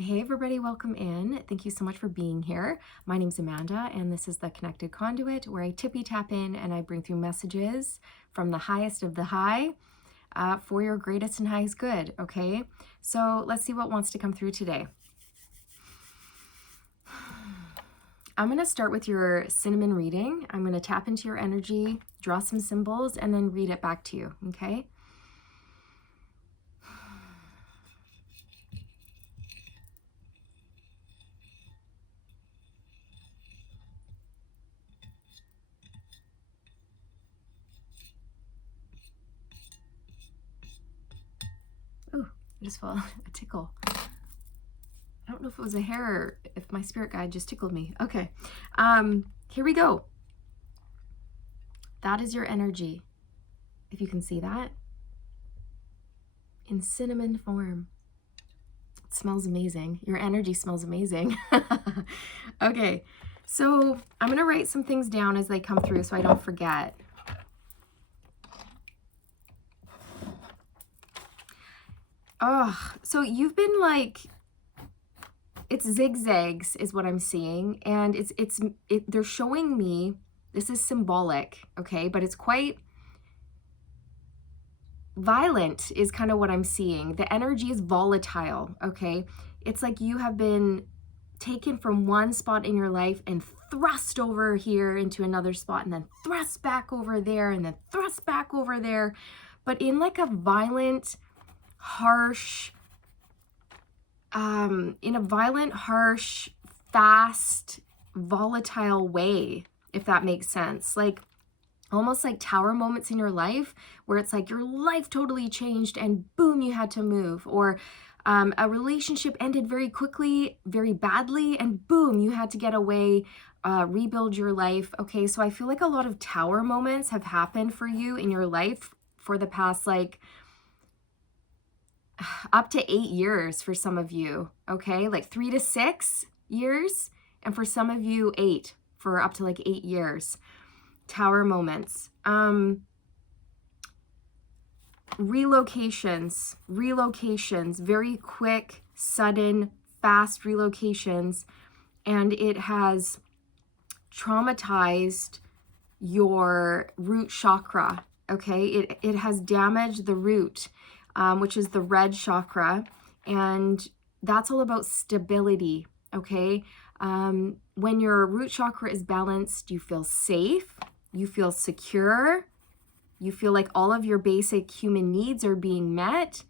Hey everybody, welcome in. Thank you so much for being here. My name's Amanda and this is the Connected Conduit where I tippy tap in and I bring through messages from the highest of the high for your greatest and highest good, okay? So let's see what wants to come through today. I'm going to start with your cinnamon reading. I'm going to tap into your energy, draw some symbols, and then read it back to you, okay? Oh, I just felt a tickle. I don't know if it was a hair or if my spirit guide just tickled me. Okay, here we go. That is your energy, if you can see that, in cinnamon form. It smells amazing. Your energy smells amazing. Okay, so I'm gonna write some things down as they come through so I don't forget. Oh, so you've been like, it's zigzags is what I'm seeing, and they're showing me, this is symbolic, okay, but it's quite violent is kind of what I'm seeing. The energy is volatile, okay? It's like you have been taken from one spot in your life and thrust over here into another spot and then thrust back over there and then thrust back over there, but in like a violent, harsh, fast, volatile way, if that makes sense. Like almost like tower moments in your life where it's like your life totally changed and boom, you had to move, or a relationship ended very quickly, very badly, and boom, you had to get away, rebuild your life. Okay, so I feel like a lot of tower moments have happened for you in your life for the past like up to 8 years for some of you, okay? Like 3 to 6 years, and for some of you 8 for up to like 8 years. Tower moments. Relocations, very quick, sudden, fast relocations, and it has traumatized your root chakra, okay? It has damaged the root, which is the red chakra, and that's all about stability, okay? When your root chakra is balanced, you feel safe, you feel secure, you feel like all of your basic human needs are being met.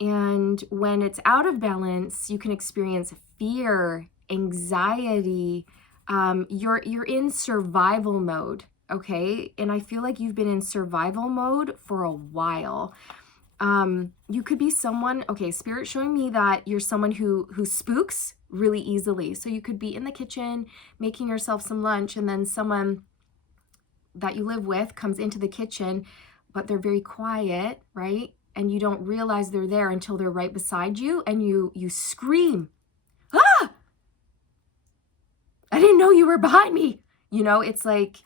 And when it's out of balance, you can experience fear, anxiety. You're in survival mode, okay? And I feel like you've been in survival mode for a while. You could be someone, okay, Spirit showing me that you're someone who spooks really easily. So you could be in the kitchen making yourself some lunch, and then someone that you live with comes into the kitchen, but they're very quiet, right? And you don't realize they're there until they're right beside you, and you scream, "Ah! I didn't know you were behind me." You know, it's like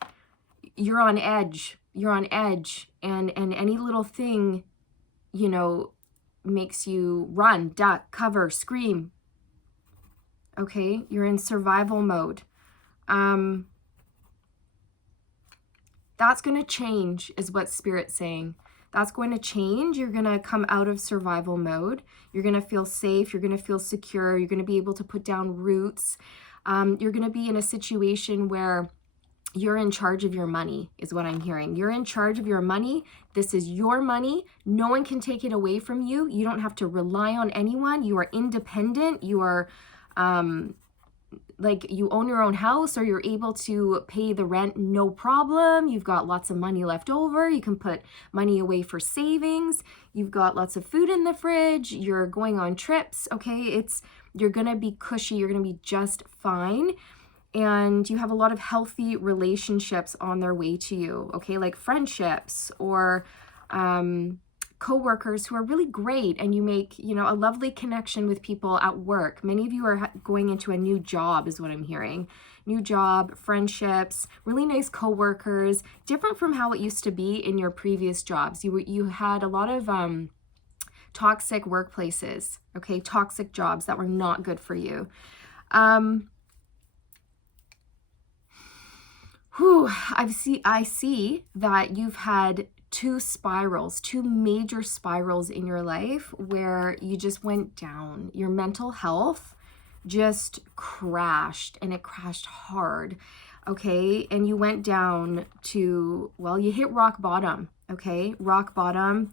you're on edge. You're on edge, and any little thing, you know, makes you run, duck, cover, scream. Okay, you're in survival mode. That's going to change is what Spirit's saying. That's going to change. You're going to come out of survival mode. You're going to feel safe. You're going to feel secure. You're going to be able to put down roots. You're going to be in a situation where you're in charge of your money is what I'm hearing. You're in charge of your money. This is your money. No one can take it away from you. You don't have to rely on anyone. You are independent. You are like you own your own house, or you're able to pay the rent no problem. You've got lots of money left over. You can put money away for savings. You've got lots of food in the fridge. You're going on trips. Okay, you're gonna be cushy. You're gonna be just fine. And you have a lot of healthy relationships on their way to you, okay? Like friendships or coworkers who are really great, and you make, you know, a lovely connection with people at work. Many of you are going into a new job is what I'm hearing. New job, friendships, really nice coworkers, different from how it used to be in your previous jobs. You had a lot of toxic workplaces, okay, toxic jobs that were not good for you. I see that you've had two major spirals in your life where you just went down. Your mental health just crashed, and it crashed hard, okay? And you went down to, well, you hit rock bottom, okay? Rock bottom,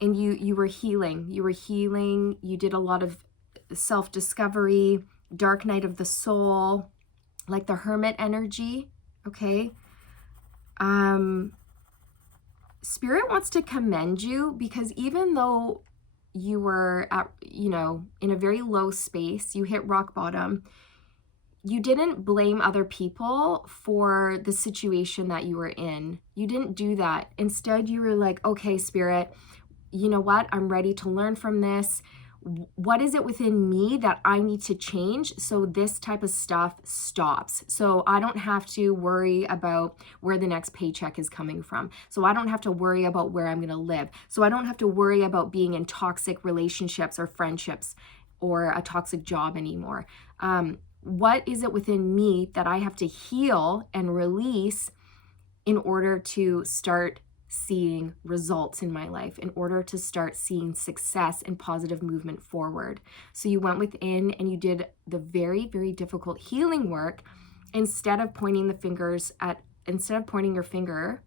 and you were healing. You were healing. You did a lot of self-discovery, dark night of the soul, like the hermit energy, okay? Spirit wants to commend you because even though you were at, in a very low space, you hit rock bottom, you didn't blame other people for the situation that you were in. You didn't do that. Instead, you were like, okay, Spirit, you know what? I'm ready to learn from this. What is it within me that I need to change so this type of stuff stops? So I don't have to worry about where the next paycheck is coming from. So I don't have to worry about where I'm going to live. So I don't have to worry about being in toxic relationships or friendships or a toxic job anymore. What is it within me that I have to heal and release in order to start seeing results in my life, in order to start seeing success and positive movement forward? So you went within and you did the very, very difficult healing work instead of pointing your finger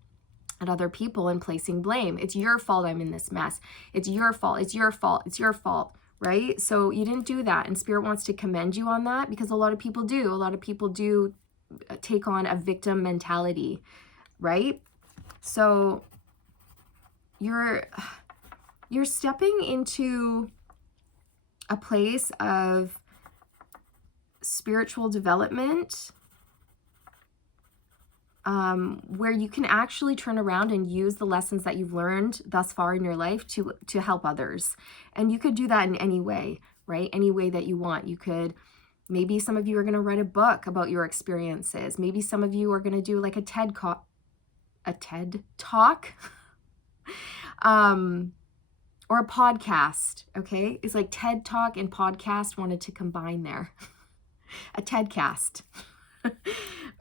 at other people and placing blame. It's your fault I'm in this mess. It's your fault. It's your fault. It's your fault, right? So you didn't do that. And Spirit wants to commend you on that because a lot of people do. A lot of people do take on a victim mentality, right? So you're stepping into a place of spiritual development, where you can actually turn around and use the lessons that you've learned thus far in your life to help others. And you could do that in any way, right? Any way that you want. You could, maybe some of you are going to write a book about your experiences. Maybe some of you are going to do like a TED Talk. Or a podcast, okay? It's like TED Talk and podcast wanted to combine there. A TEDcast.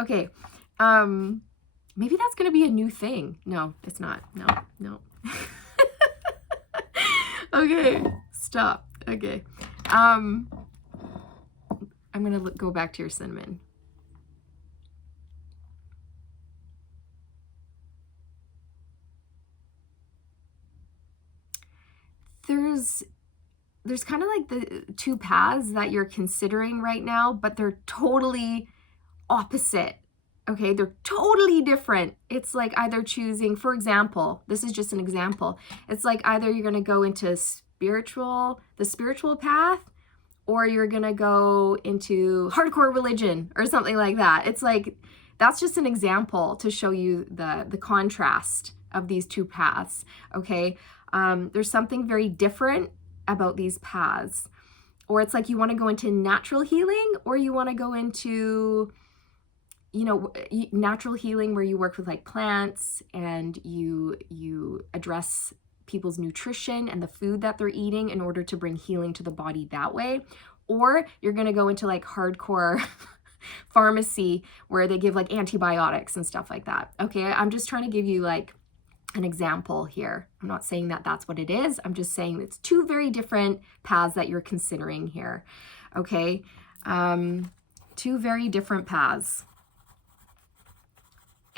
Okay. Maybe that's going to be a new thing. No, it's not. No. Okay, stop. Okay. I'm going to go back to your cinnamon. There's kind of like the two paths that you're considering right now, but they're totally opposite. Okay, they're totally different. It's like either choosing, for example, this is just an example. It's like either you're going to go into the spiritual path, or you're going to go into hardcore religion or something like that. It's like, that's just an example to show you the contrast of these two paths. Okay. There's something very different about these paths. Or it's like you want to go into natural healing, or you want to go into, natural healing where you work with like plants and you address people's nutrition and the food that they're eating in order to bring healing to the body that way. Or you're going to go into like hardcore pharmacy where they give like antibiotics and stuff like that. Okay. I'm just trying to give you like an example here. I'm not saying that that's what it is. I'm just saying it's two very different paths that you're considering here. Okay. Two very different paths.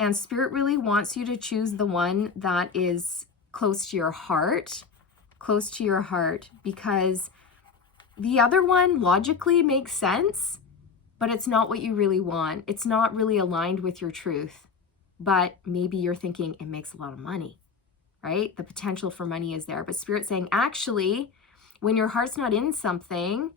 And Spirit really wants you to choose the one that is close to your heart, because the other one logically makes sense, but it's not what you really want. It's not really aligned with your truth. But maybe you're thinking it makes a lot of money, right? The potential for money is there. But Spirit's saying, actually, when your heart's not in something,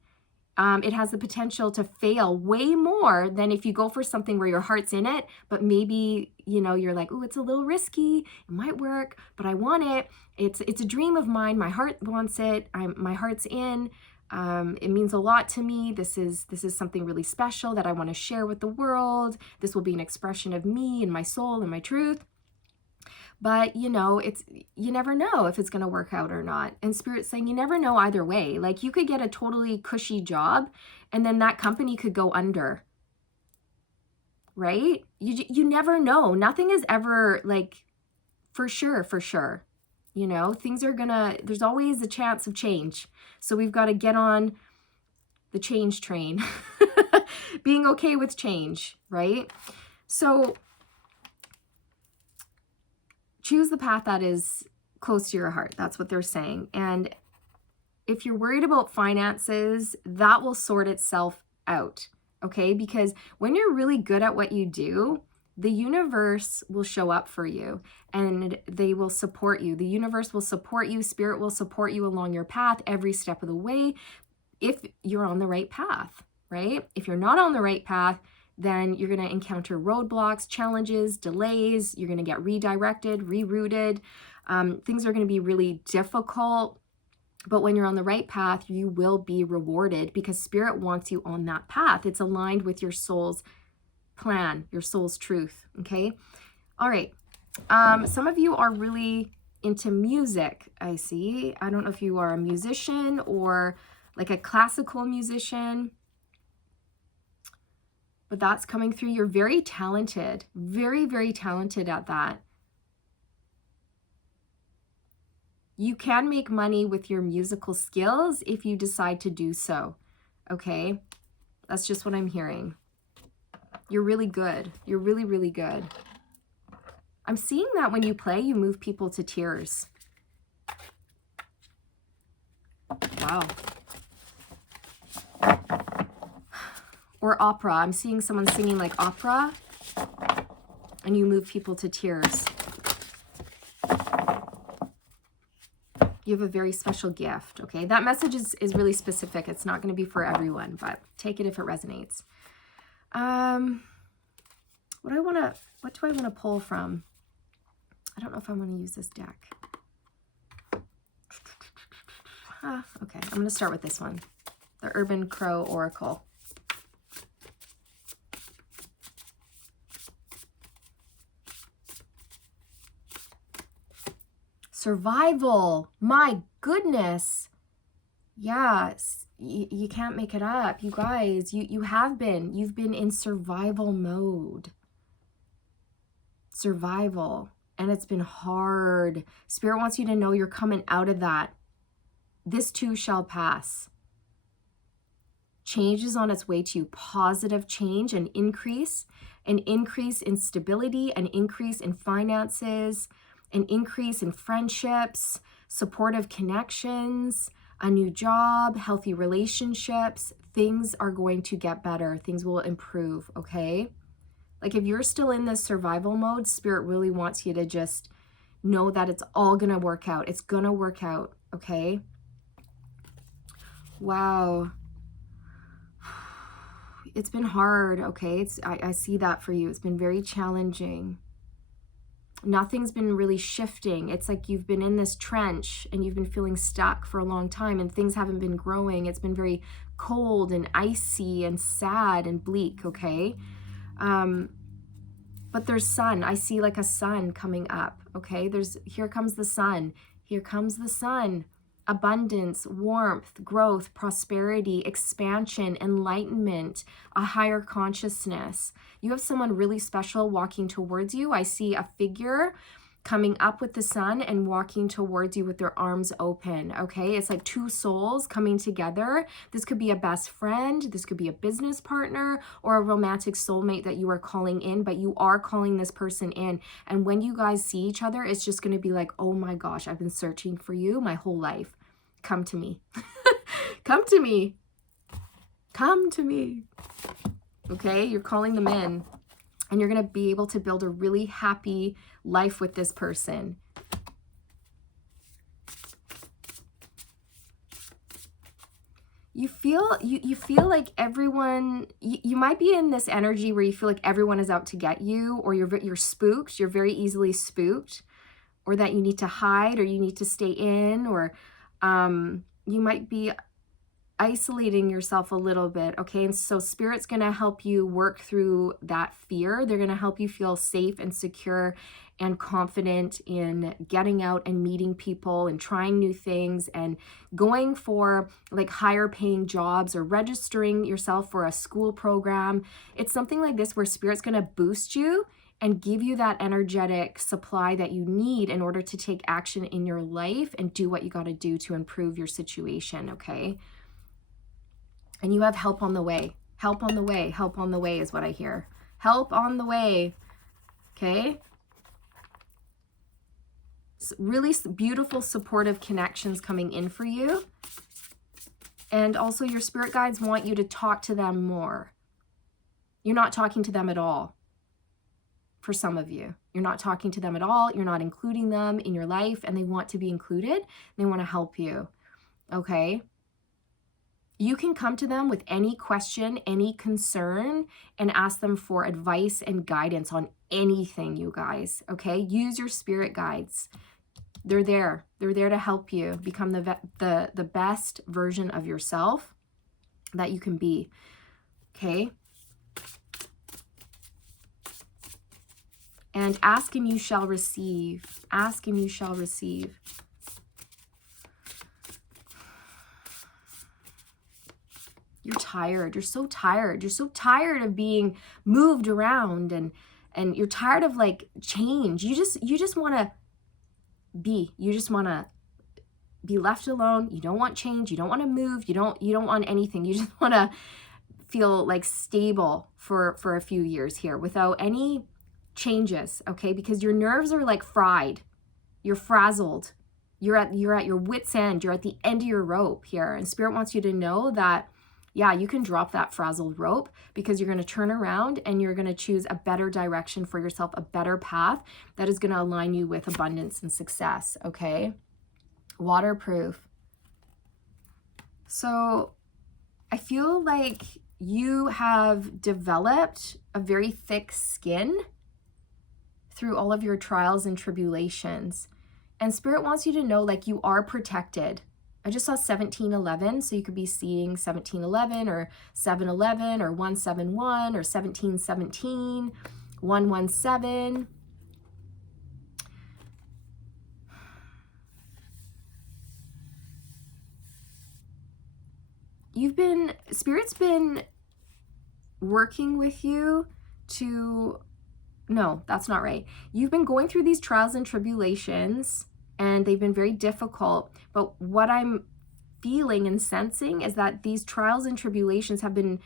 it has the potential to fail way more than if you go for something where your heart's in it, but maybe, you're like, oh, it's a little risky. It might work, but I want it. It's a dream of mine. My heart wants it. My heart's in. It means a lot to me. This is something really special that I want to share with the world. This will be an expression of me and my soul and my truth. But you know, you never know if it's going to work out or not. And Spirit's saying you never know either way. Like you could get a totally cushy job and then that company could go under, right? You never know. Nothing is ever like for sure. You know, things are gonna, there's always a chance of change. So we've got to get on the change train, being okay with change, right? So choose the path that is close to your heart. That's what they're saying. And if you're worried about finances, that will sort itself out, okay? Because when you're really good at what you do, the universe will show up for you and they will support you. The universe will support you. Spirit will support you along your path every step of the way if you're on the right path, right? If you're not on the right path, then you're going to encounter roadblocks, challenges, delays. You're going to get redirected, rerouted. Things are going to be really difficult. But when you're on the right path, you will be rewarded because Spirit wants you on that path. It's aligned with your soul's plan, your soul's truth, okay? All right. Some of you are really into music, I see. I don't know if you are a musician or like a classical musician, but that's coming through. You're very talented, very talented at that. You can make money with your musical skills if you decide to do so, okay? That's just what I'm hearing. You're really good. You're really good. I'm seeing that when you play, you move people to tears. Wow. Or opera. I'm seeing someone singing like opera, and you move people to tears. You have a very special gift, okay? That message is really specific. It's not going to be for everyone, but take it if it resonates. What do I want to pull from? I don't know if I want to use this deck. Okay, I'm going to start with this one. The Urban Crow Oracle. Survival. My goodness. Yes, you can't make it up. You guys, you've been in survival mode. Survival. And it's been hard. Spirit wants you to know you're coming out of that. This too shall pass. Change is on its way to you. Positive change, an increase in stability, an increase in finances, an increase in friendships, supportive connections, a new job, healthy relationships. Things are going to get better. Things will improve, okay? Like if you're still in this survival mode, Spirit really wants you to just know that it's all going to work out. It's going to work out, okay? Wow. It's been hard, okay? I see that for you. It's been very challenging. Nothing's been really shifting. It's like you've been in this trench and you've been feeling stuck for a long time and things haven't been growing. It's been very cold and icy and sad and bleak, okay? But there's sun. I see like a sun coming up, okay? Here comes the sun. Here comes the sun. Abundance, warmth, growth, prosperity, expansion, enlightenment, a higher consciousness. You have someone really special walking towards you. I see a figure coming up with the sun and walking towards you with their arms open, okay? It's like two souls coming together. This could be a best friend, this could be a business partner, or a romantic soulmate that you are calling in, but you are calling this person in. And when you guys see each other, it's just gonna be like, oh my gosh, I've been searching for you my whole life. Come to me. Come to me. Come to me. Okay, you're calling them in. And you're going to be able to build a really happy life with this person. You feel like everyone, you might be in this energy where you feel like everyone is out to get you, or you're spooked, you're very easily spooked, or that you need to hide, or you need to stay in, or you might be isolating yourself a little bit, okay? And so Spirit's going to help you work through that fear. They're going to help you feel safe and secure and confident in getting out and meeting people and trying new things and going for like higher paying jobs or registering yourself for a school program. It's something like this where Spirit's going to boost you and give you that energetic supply that you need in order to take action in your life and do what you got to do to improve your situation, okay? And you have help on the way. Help on the way. Help on the way is what I hear. Help on the way, okay? Really beautiful, supportive connections coming in for you. And also your spirit guides want you to talk to them more. You're not talking to them at all. For some of you, you're not talking to them at all. You're not including them in your life, and they want to be included. They want to help you, okay? You can come to them with any question, any concern, and ask them for advice and guidance on anything, you guys, okay? Use your spirit guides. They're there. They're there to help you become the best version of yourself that you can be, okay? And ask and you shall receive. Ask and you shall receive. You're tired. You're so tired. You're so tired of being moved around and you're tired of like change. You just want to be. You just want to be left alone. You don't want change. You don't want to move. You don't want anything. You just want to feel like stable for a few years here without any changes, okay? Because your nerves are like fried. You're frazzled. You're at your wit's end. You're at the end of your rope here. And Spirit wants you to know that, yeah, you can drop that frazzled rope because you're going to turn around and you're going to choose a better direction for yourself, a better path that is going to align you with abundance and success, okay? Waterproof. So I feel like you have developed a very thick skin through all of your trials and tribulations. And Spirit wants you to know like you are protected. I just saw 1711, so you could be seeing 1711 or 711 or 171 or 1717, 117. Spirit's been working with you to, no, that's not right. You've been going through these trials and tribulations and they've been very difficult. But what I'm feeling and sensing is that these trials and tribulations have been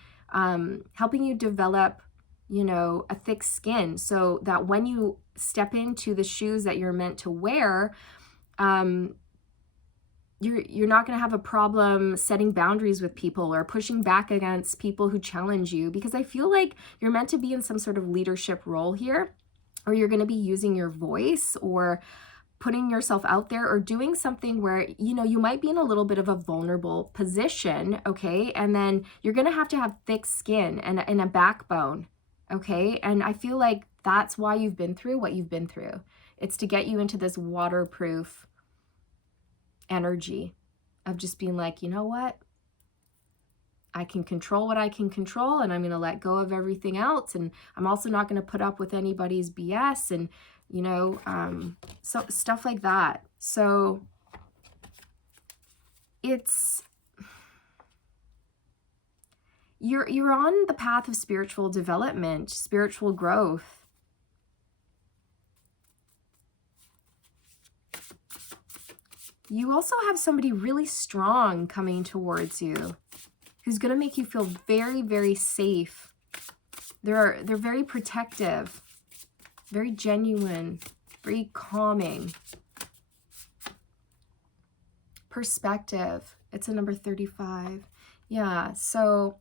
helping you develop, you know, a thick skin so that when you step into the shoes that you're meant to wear, you're not going to have a problem setting boundaries with people or pushing back against people who challenge you, because I feel like you're meant to be in some sort of leadership role here, or you're going to be using your voice or putting yourself out there or doing something where, you know, you might be in a little bit of a vulnerable position, okay? And then you're going to have thick skin and a backbone, okay? And I feel like that's why you've been through what you've been through. It's to get you into this waterproof energy of just being like, you know what? I can control what I can control, and I'm going to let go of everything else. And I'm also not going to put up with anybody's BS and, you know, so stuff like that. So it's, you're on the path of spiritual development, spiritual growth. You also have somebody really strong coming towards you who's going to make you feel very, very safe. They're very protective, very genuine, very calming. Perspective. It's a number 35. Yeah, so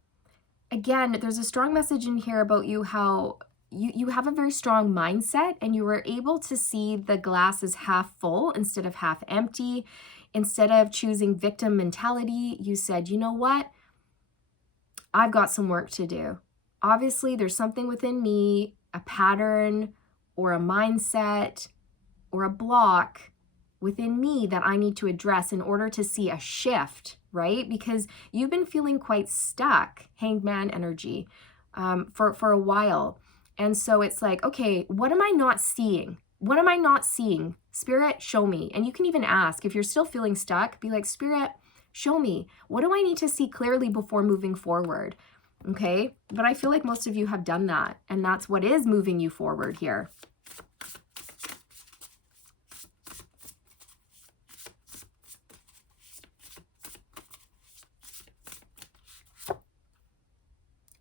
again, there's a strong message in here about you, how you have a very strong mindset and you were able to see the glass as half full instead of half empty. Instead of choosing victim mentality, you said, you know what? I've got some work to do. Obviously, there's something within me, a pattern or a mindset or a block within me that I need to address in order to see a shift, right? Because you've been feeling quite stuck, hanged man energy, for a while. And so it's like, okay, what am I not seeing? What am I not seeing? Spirit, show me. And you can even ask, if you're still feeling stuck, be like, Spirit, show me. What do I need to see clearly before moving forward? Okay. But I feel like most of you have done that. And that's what is moving you forward here.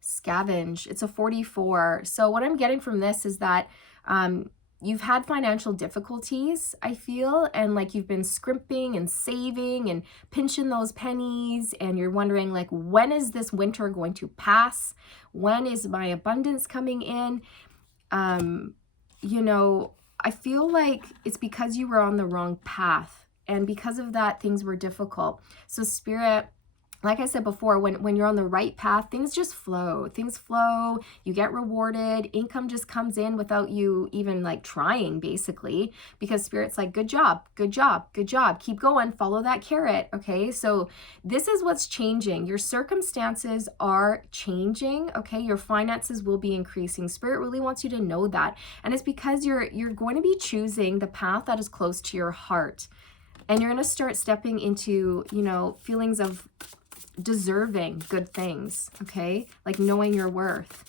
Scavenge. It's a 44. So what I'm getting from this is that you've had financial difficulties, I feel, and like you've been scrimping and saving and pinching those pennies, and you're wondering like, when is this winter going to pass? When is my abundance coming in? You know, I feel like it's because you were on the wrong path, and because of that, things were difficult. So Spirit, like I said before, when you're on the right path, things just flow. Things flow, you get rewarded, income just comes in without you even like trying, basically, because Spirit's like, good job, good job, good job. Keep going, follow that carrot, okay? So this is what's changing. Your circumstances are changing, okay? Your finances will be increasing. Spirit really wants you to know that. And it's because you're going to be choosing the path that is close to your heart. And you're going to start stepping into, you know, feelings of deserving good things, okay? Like knowing your worth.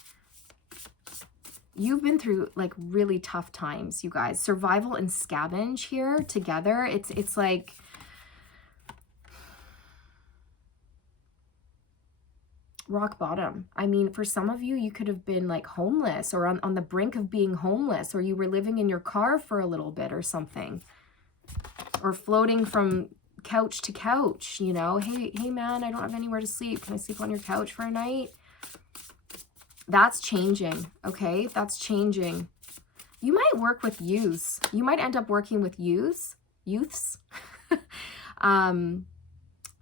You've been through like really tough times, you guys. Survival and scavenge here together. It's like rock bottom. I mean, for some of you, you could have been like homeless or on the brink of being homeless, or you were living in your car for a little bit or something, or floating from couch to couch, you know, hey man, I don't have anywhere to sleep. Can I sleep on your couch for a night? That's changing, okay? That's changing. You might work with youths. You might end up working with youths,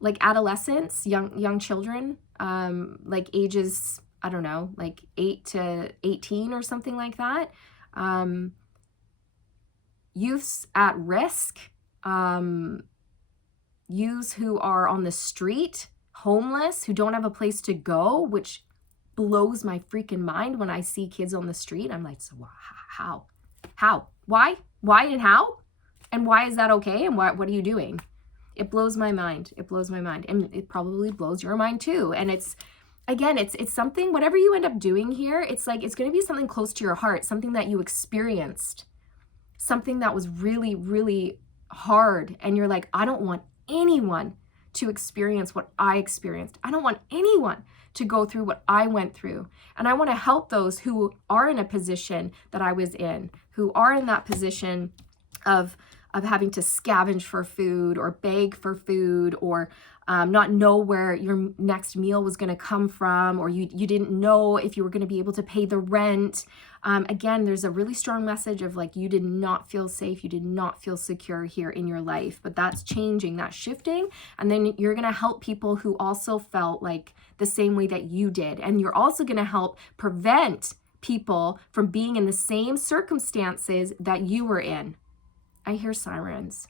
like adolescents, young children, like ages, I don't know, like 8 to 18 or something like that. Youths at risk, youths who are on the street, homeless, who don't have a place to go, which blows my freaking mind when I see kids on the street. I'm like, so how, why and how, and why is that okay, and what are you doing? It blows my mind. It blows my mind, and it probably blows your mind too. And it's, again, it's something, whatever you end up doing here, it's like, it's going to be something close to your heart, something that you experienced, something that was really, really hard. And you're like, I don't want anyone to experience what I experienced. I don't want anyone to go through what I went through. And I want to help those who are in a position that I was in, who are in that position of having to scavenge for food or beg for food, or not know where your next meal was going to come from, or you didn't know if you were going to be able to pay the rent. Again, there's a really strong message of like, you did not feel safe, you did not feel secure here in your life, but that's changing, that's shifting. And then you're going to help people who also felt like the same way that you did. And you're also going to help prevent people from being in the same circumstances that you were in. I hear sirens.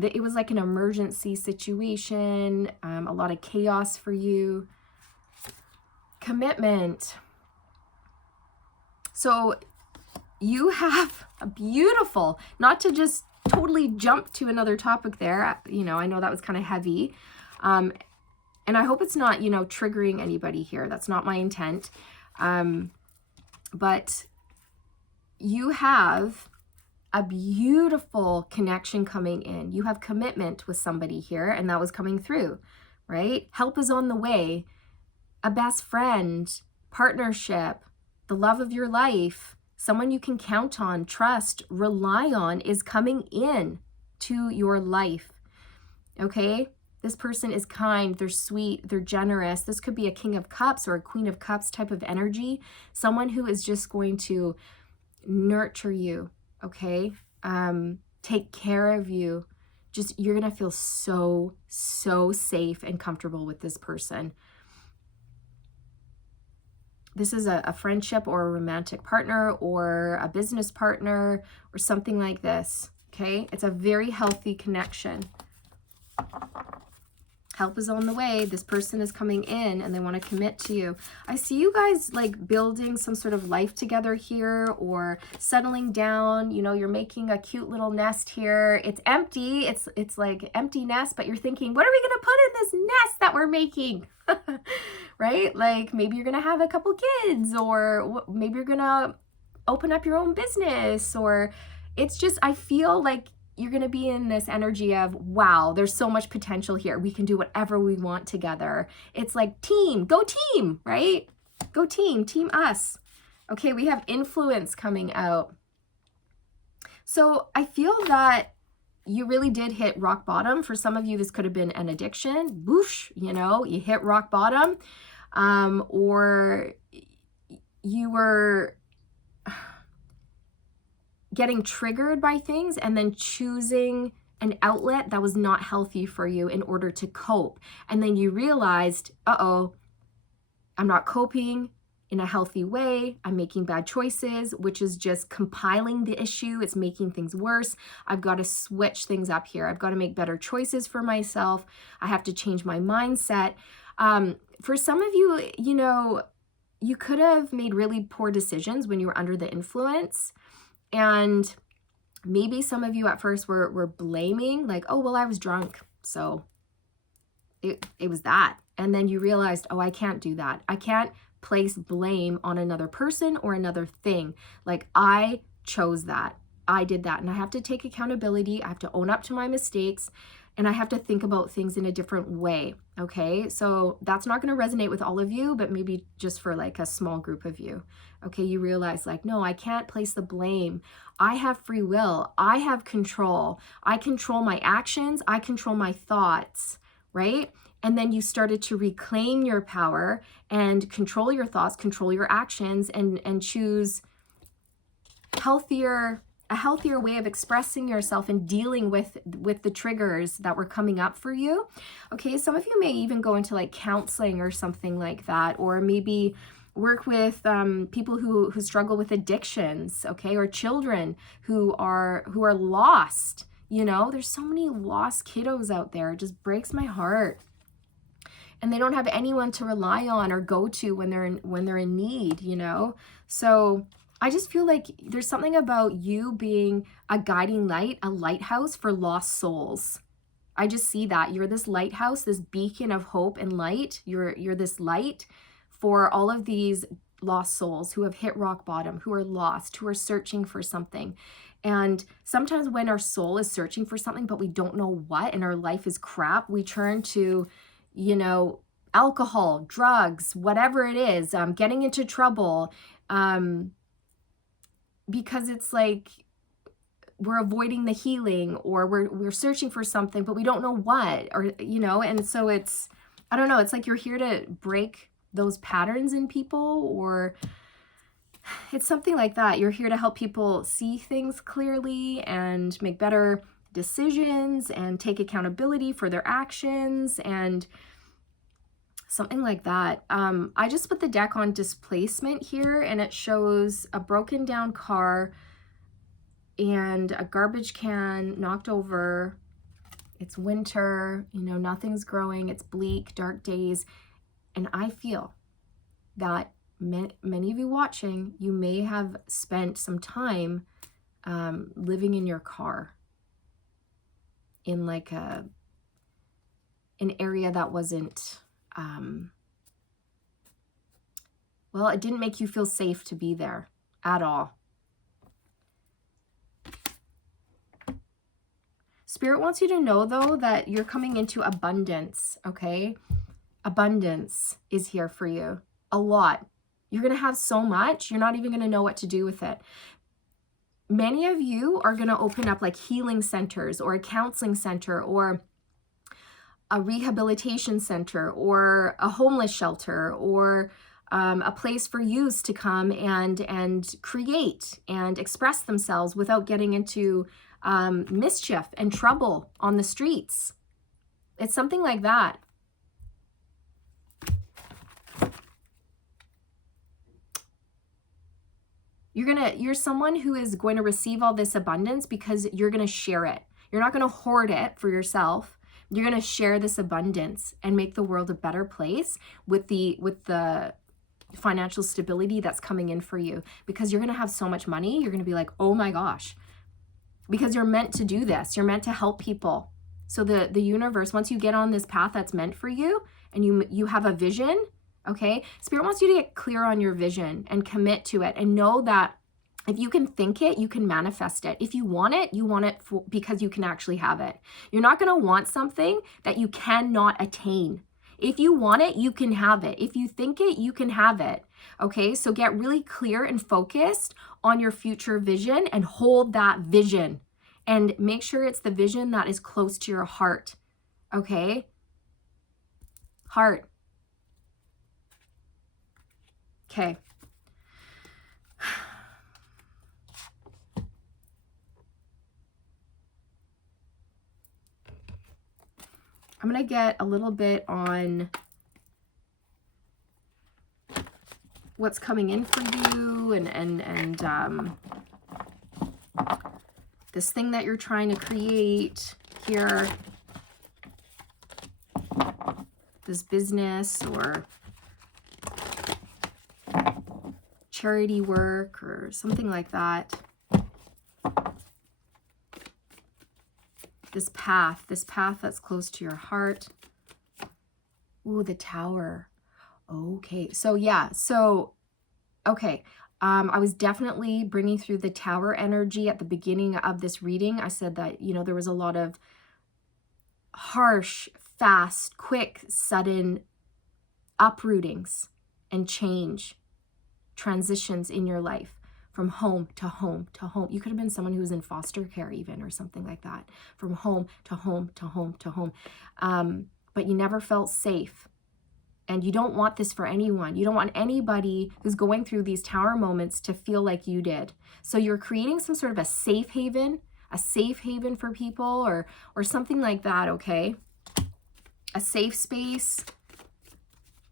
It was like an emergency situation, a lot of chaos for you. Commitment. So you have a beautiful, not to just totally jump to another topic there, you know, I know that was kind of heavy. And I hope it's not, you know, triggering anybody here. That's not my intent. But you have a beautiful connection coming in. You have commitment with somebody here, and that was coming through, right? Help is on the way. A best friend, partnership, the love of your life, someone you can count on, trust, rely on is coming in to your life, okay? This person is kind, they're sweet, they're generous. This could be a King of Cups or a Queen of Cups type of energy. Someone who is just going to nurture you, okay? Take care of you. Just, you're gonna feel so safe and comfortable with this person. This is a friendship or a romantic partner or a business partner or something like this, okay? It's a very healthy connection. Help is on the way. This person is coming in and they want to commit to you. I see you guys like building some sort of life together here, or settling down. You know, you're making a cute little nest here. It's empty. It's like empty nest, but you're thinking, what are we going to put in this nest that we're making? Right? Like maybe you're going to have a couple kids, or maybe you're going to open up your own business, or it's just, I feel like you're going to be in this energy of, wow, there's so much potential here. We can do whatever we want together. It's like team, go team, right? Go team, team us. Okay, we have influence coming out. So I feel that you really did hit rock bottom. For some of you, this could have been an addiction. Whoosh, you know, you hit rock bottom. Or you were getting triggered by things and then choosing an outlet that was not healthy for you in order to cope. And then you realized, uh-oh, I'm not coping in a healthy way. I'm making bad choices, which is just compiling the issue. It's making things worse. I've got to switch things up here. I've got to make better choices for myself. I have to change my mindset. For some of you, you know, you could have made really poor decisions when you were under the influence. And maybe some of you at first were blaming, like, oh, well, I was drunk, so it was that. And then you realized, oh, I can't do that. I can't place blame on another person or another thing. Like, I chose that. I did that. And I have to take accountability. I have to own up to my mistakes. And I have to think about things in a different way. Okay, so that's not going to resonate with all of you, but maybe just for like a small group of you. Okay, you realize like, no, I can't place the blame. I have free will. I have control. I control my actions. I control my thoughts, right? And then you started to reclaim your power and control your thoughts, control your actions, and choose a healthier way of expressing yourself and dealing with the triggers that were coming up for you. Okay, some of you may even go into like counseling or something like that, or maybe work with people who struggle with addictions, okay, or children who are lost. You know, there's so many lost kiddos out there. It just breaks my heart. And they don't have anyone to rely on or go to when they're in need, you know? So I just feel like there's something about you being a guiding light, a lighthouse for lost souls. I just see that. You're this lighthouse, this beacon of hope and light. You're this light for all of these lost souls who have hit rock bottom, who are lost, who are searching for something. And sometimes when our soul is searching for something, but we don't know what, and our life is crap, we turn to, you know, alcohol, drugs, whatever it is, getting into trouble, because it's like we're avoiding the healing, or we're searching for something, but we don't know what, or, you know, and so it's, I don't know, it's like you're here to break those patterns in people, or it's something like that. You're here to help people see things clearly and make better decisions and take accountability for their actions and something like that. I just put the deck on displacement here, and it shows a broken down car and a garbage can knocked over. It's winter, you know, nothing's growing. It's bleak, dark days. And I feel that many of you watching, you may have spent some time living in your car in like an area that wasn't, well, it didn't make you feel safe to be there at all. Spirit wants you to know, though, that you're coming into abundance, okay? Abundance is here for you. A lot. You're going to have so much, you're not even going to know what to do with it. Many of you are going to open up like healing centers or a counseling center or a rehabilitation center or a homeless shelter or a place for youths to come and create and express themselves without getting into mischief and trouble on the streets. It's something like that. You're someone who is going to receive all this abundance because you're going to share it. You're not going to hoard it for yourself, You're going to share this abundance and make the world a better place with the financial stability that's coming in for you, because you're going to have so much money. You're going to be like, oh my gosh, because you're meant to do this. You're meant to help people. So the universe, once you get on this path that's meant for you and you have a vision, okay, Spirit wants you to get clear on your vision and commit to it, and know that if you can think it, you can manifest it. If you want it, you want it because you can actually have it. You're not going to want something that you cannot attain. If you want it, you can have it. If you think it, you can have it. Okay, so get really clear and focused on your future vision and hold that vision. And make sure it's the vision that is close to your heart. Okay? Heart. Okay. I'm going to get a little bit on what's coming in for you and this thing that you're trying to create here, this business or charity work or something like that. This path that's close to your heart. Ooh, the Tower. Okay, so yeah, okay. I was definitely bringing through the Tower energy at the beginning of this reading. I said that, you know, there was a lot of harsh, fast, quick, sudden uprootings and change, transitions in your life. From home to home to home. You could have been someone who was in foster care even, or something like that. From home to home to home to home. But you never felt safe. And you don't want this for anyone. You don't want anybody who's going through these Tower moments to feel like you did. So you're creating some sort of a safe haven for people, or something like that, okay? A safe space.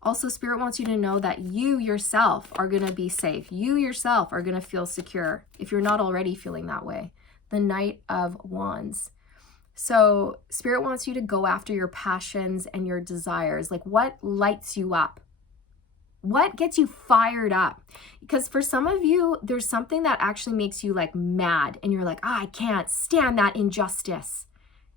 Also, Spirit wants you to know that you yourself are going to be safe. You yourself are going to feel secure if you're not already feeling that way. The Knight of Wands. So Spirit wants you to go after your passions and your desires. Like, what lights you up? What gets you fired up? Because for some of you, there's something that actually makes you like mad. And you're like, I can't stand that injustice.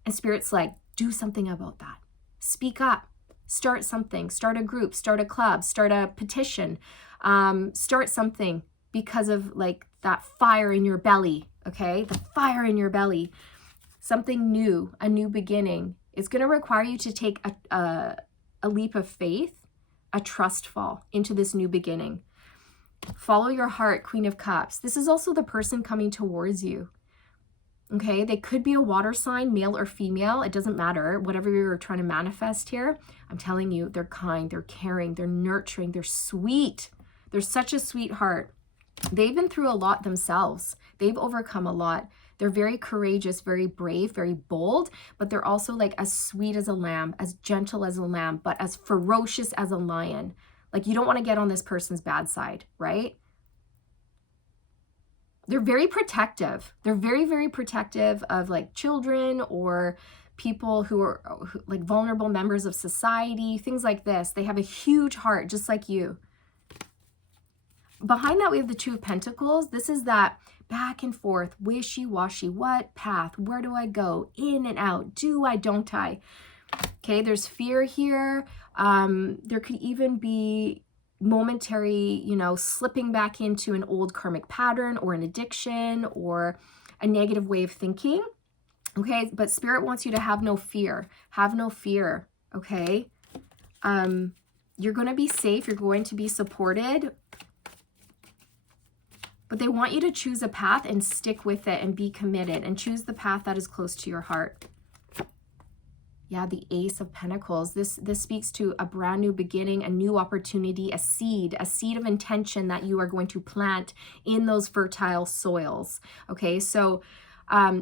And Spirit's like, do something about that. Speak up. Start something, start a group, start a club, start a petition, start something because of like that fire in your belly, okay? The fire in your belly, something new, a new beginning. It's going to require you to take a leap of faith, a trust fall into this new beginning. Follow your heart, Queen of Cups. This is also the person coming towards you. Okay, they could be a water sign, male or female. It doesn't matter. Whatever you're trying to manifest here, I'm telling you, they're kind, they're caring, they're nurturing, they're sweet. They're such a sweetheart. They've been through a lot themselves. They've overcome a lot. They're very courageous, very brave, very bold, but they're also like as sweet as a lamb, as gentle as a lamb, but as ferocious as a lion. Like, you don't want to get on this person's bad side, right? They're very protective. They're very, very protective of like children or people who are like vulnerable members of society, things like this. They have a huge heart, just like you. Behind that, we have the Two of Pentacles. This is that back and forth, wishy-washy. What path? Where do I go? In and out. Do I? Don't I? Okay, there's fear here. There could even be momentary, you know, slipping back into an old karmic pattern or an addiction or a negative way of thinking. Okay, but Spirit wants you to have no fear. Have no fear, okay? You're going to be safe. You're going to be supported. But they want you to choose a path and stick with it and be committed and choose the path that is close to your heart. Yeah, the Ace of Pentacles. This speaks to a brand new beginning, a new opportunity, a seed of intention that you are going to plant in those fertile soils. Okay, so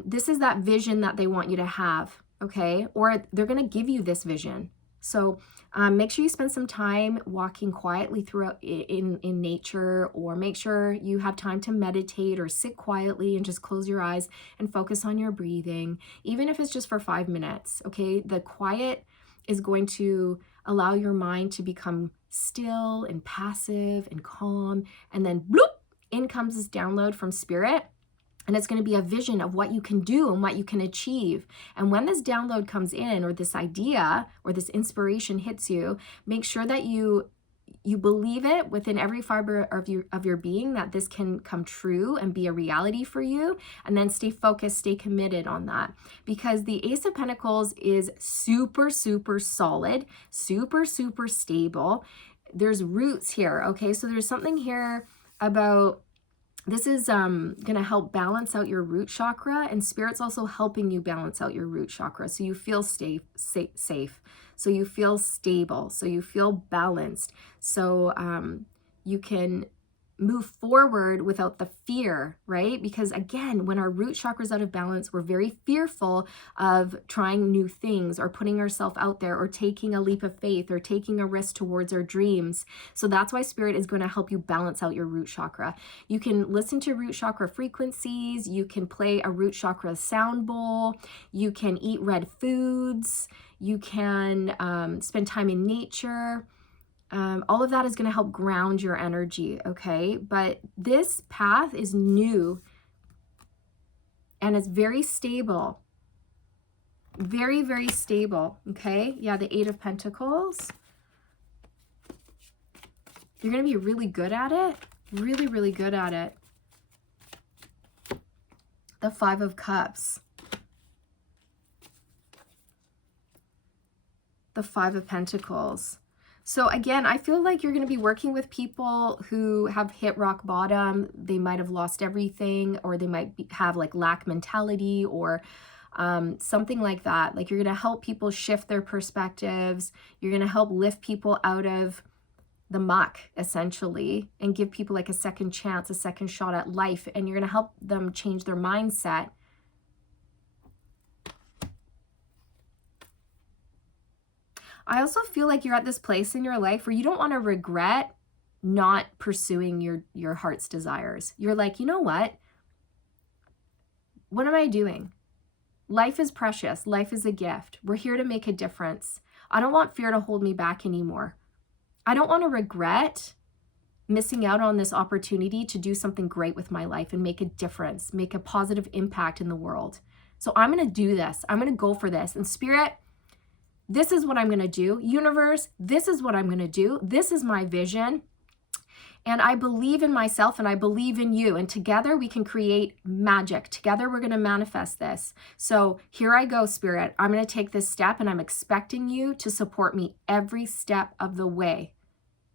this is that vision that they want you to have, okay? Or they're going to give you this vision. So make sure you spend some time walking quietly throughout in nature, or make sure you have time to meditate or sit quietly and just close your eyes and focus on your breathing, even if it's just for 5 minutes. Okay, the quiet is going to allow your mind to become still and passive and calm, and then bloop, in comes this download from spirit. And it's going to be a vision of what you can do and what you can achieve. And when this download comes in, or this idea or this inspiration hits you, make sure that you believe it within every fiber of your being, that this can come true and be a reality for you. And then stay focused, stay committed on that. Because the Ace of Pentacles is super, super solid, super, super stable. There's roots here, okay? So there's something here about, this is going to help balance out your root chakra, and Spirit's also helping you balance out your root chakra, so you feel safe, so you feel stable, so you feel balanced, so you can move forward without the fear, right? Because again, when our root chakra is out of balance, we're very fearful of trying new things, or putting ourselves out there, or taking a leap of faith, or taking a risk towards our dreams. So that's why Spirit is going to help you balance out your root chakra. You can listen to root chakra frequencies, you can play a root chakra sound bowl, you can eat red foods, you can spend time in nature. All of that is going to help ground your energy, okay? But this path is new, and it's very stable. Very, very stable, okay? Yeah, the Eight of Pentacles. You're going to be really good at it. Really, really good at it. The Five of Cups. The Five of Pentacles. So again, I feel like you're going to be working with people who have hit rock bottom. They might have lost everything, or they might have like lack mentality, or something like that. Like, you're going to help people shift their perspectives. You're going to help lift people out of the muck, essentially, and give people like a second chance, a second shot at life. And you're going to help them change their mindset. I also feel like you're at this place in your life where you don't want to regret not pursuing your heart's desires. You're like, you know what? What am I doing? Life is precious. Life is a gift. We're here to make a difference. I don't want fear to hold me back anymore. I don't want to regret missing out on this opportunity to do something great with my life and make a difference, make a positive impact in the world. So I'm going to do this. I'm going to go for this. And Spirit, this is what I'm going to do. Universe, this is what I'm going to do. This is my vision. And I believe in myself, and I believe in you. And together we can create magic. Together we're going to manifest this. So here I go, Spirit. I'm going to take this step, and I'm expecting you to support me every step of the way.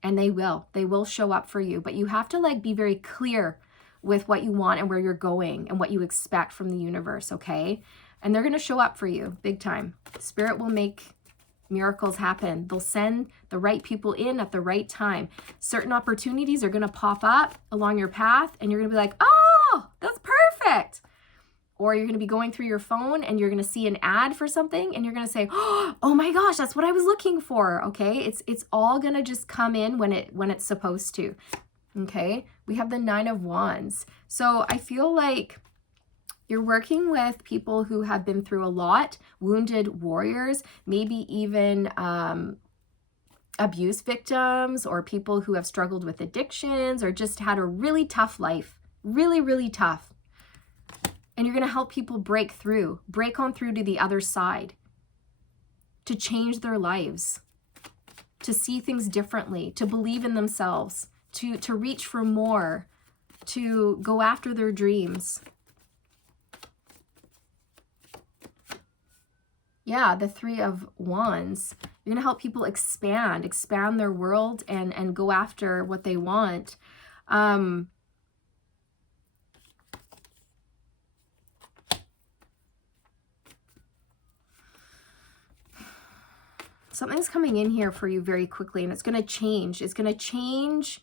And they will. They will show up for you. But you have to like be very clear with what you want and where you're going and what you expect from the universe, okay? And they're going to show up for you big time. Spirit will make miracles happen. They'll send the right people in at the right time. Certain opportunities are going to pop up along your path, and you're going to be like, oh, that's perfect. Or you're going to be going through your phone and you're going to see an ad for something, and you're going to say, oh my gosh, that's what I was looking for. Okay. It's all going to just come in when it's supposed to. Okay. We have the Nine of Wands. So I feel like you're working with people who have been through a lot, wounded warriors, maybe even abuse victims, or people who have struggled with addictions, or just had a really tough life, really, really tough. And you're going to help people break on through to the other side, to change their lives, to see things differently, to believe in themselves, to reach for more, to go after their dreams. Yeah, the Three of Wands. You're going to help people expand their world and go after what they want. Something's coming in here for you very quickly, and it's going to change. It's going to change,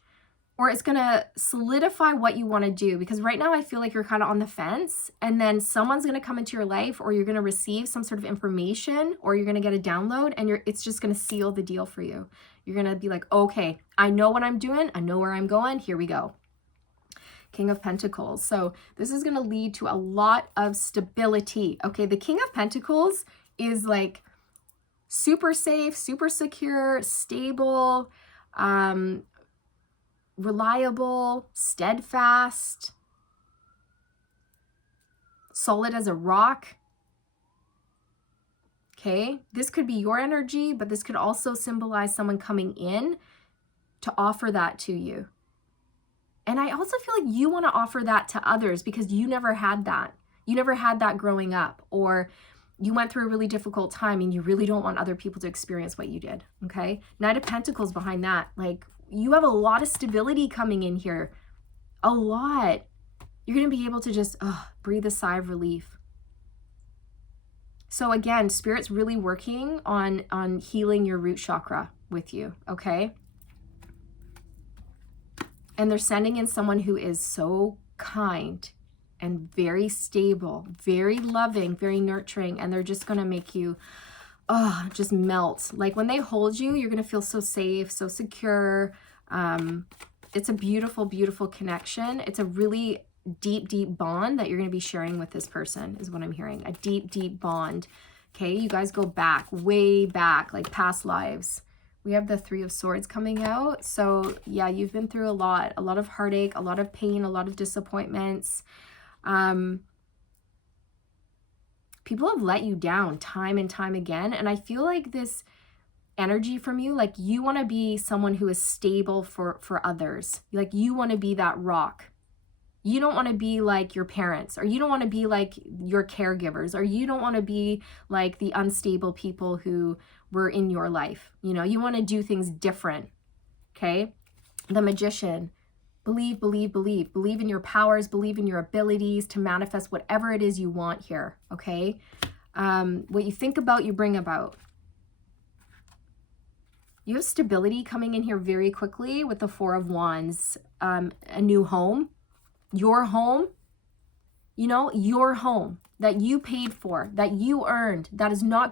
or it's going to solidify what you want to do. Because right now I feel like you're kind of on the fence, and then someone's going to come into your life, or you're going to receive some sort of information, or you're going to get a download, and it's just going to seal the deal for you. You're going to be like, okay, I know what I'm doing. I know where I'm going. Here we go. King of Pentacles. So this is going to lead to a lot of stability. Okay, the King of Pentacles is like super safe, super secure, stable, reliable, steadfast, solid as a rock. Okay, this could be your energy, but this could also symbolize someone coming in to offer that to you. And I also feel like you want to offer that to others because you never had that. You never had that growing up, or you went through a really difficult time and you really don't want other people to experience what you did, okay? Knight of Pentacles behind that. Like, you have a lot of stability coming in here. A lot. You're going to be able to just breathe a sigh of relief. So again, Spirit's really working on healing your root chakra with you, okay? And they're sending in someone who is so kind and very stable, very loving, very nurturing, and they're just going to make you just melt. Like when they hold you, you're going to feel so safe, so secure. It's a beautiful, beautiful connection. It's a really deep, deep bond that you're going to be sharing with this person, is what I'm hearing. A deep, deep bond. Okay, you guys go back, way back, like past lives. We have the Three of Swords coming out. So yeah, you've been through a lot of heartache, a lot of pain, a lot of disappointments. People have let you down time and time again. And I feel like this energy from you, like you want to be someone who is stable for others. Like you want to be that rock. You don't want to be like your parents, or you don't want to be like your caregivers, or you don't want to be like the unstable people who were in your life. You know, you want to do things different. Okay. The Magician. Believe, believe, believe. Believe in your powers, believe in your abilities to manifest whatever it is you want here, okay? What you think about, you bring about. You have stability coming in here very quickly with the Four of Wands. A new home, your home, you know, your home that you paid for, that you earned, that is not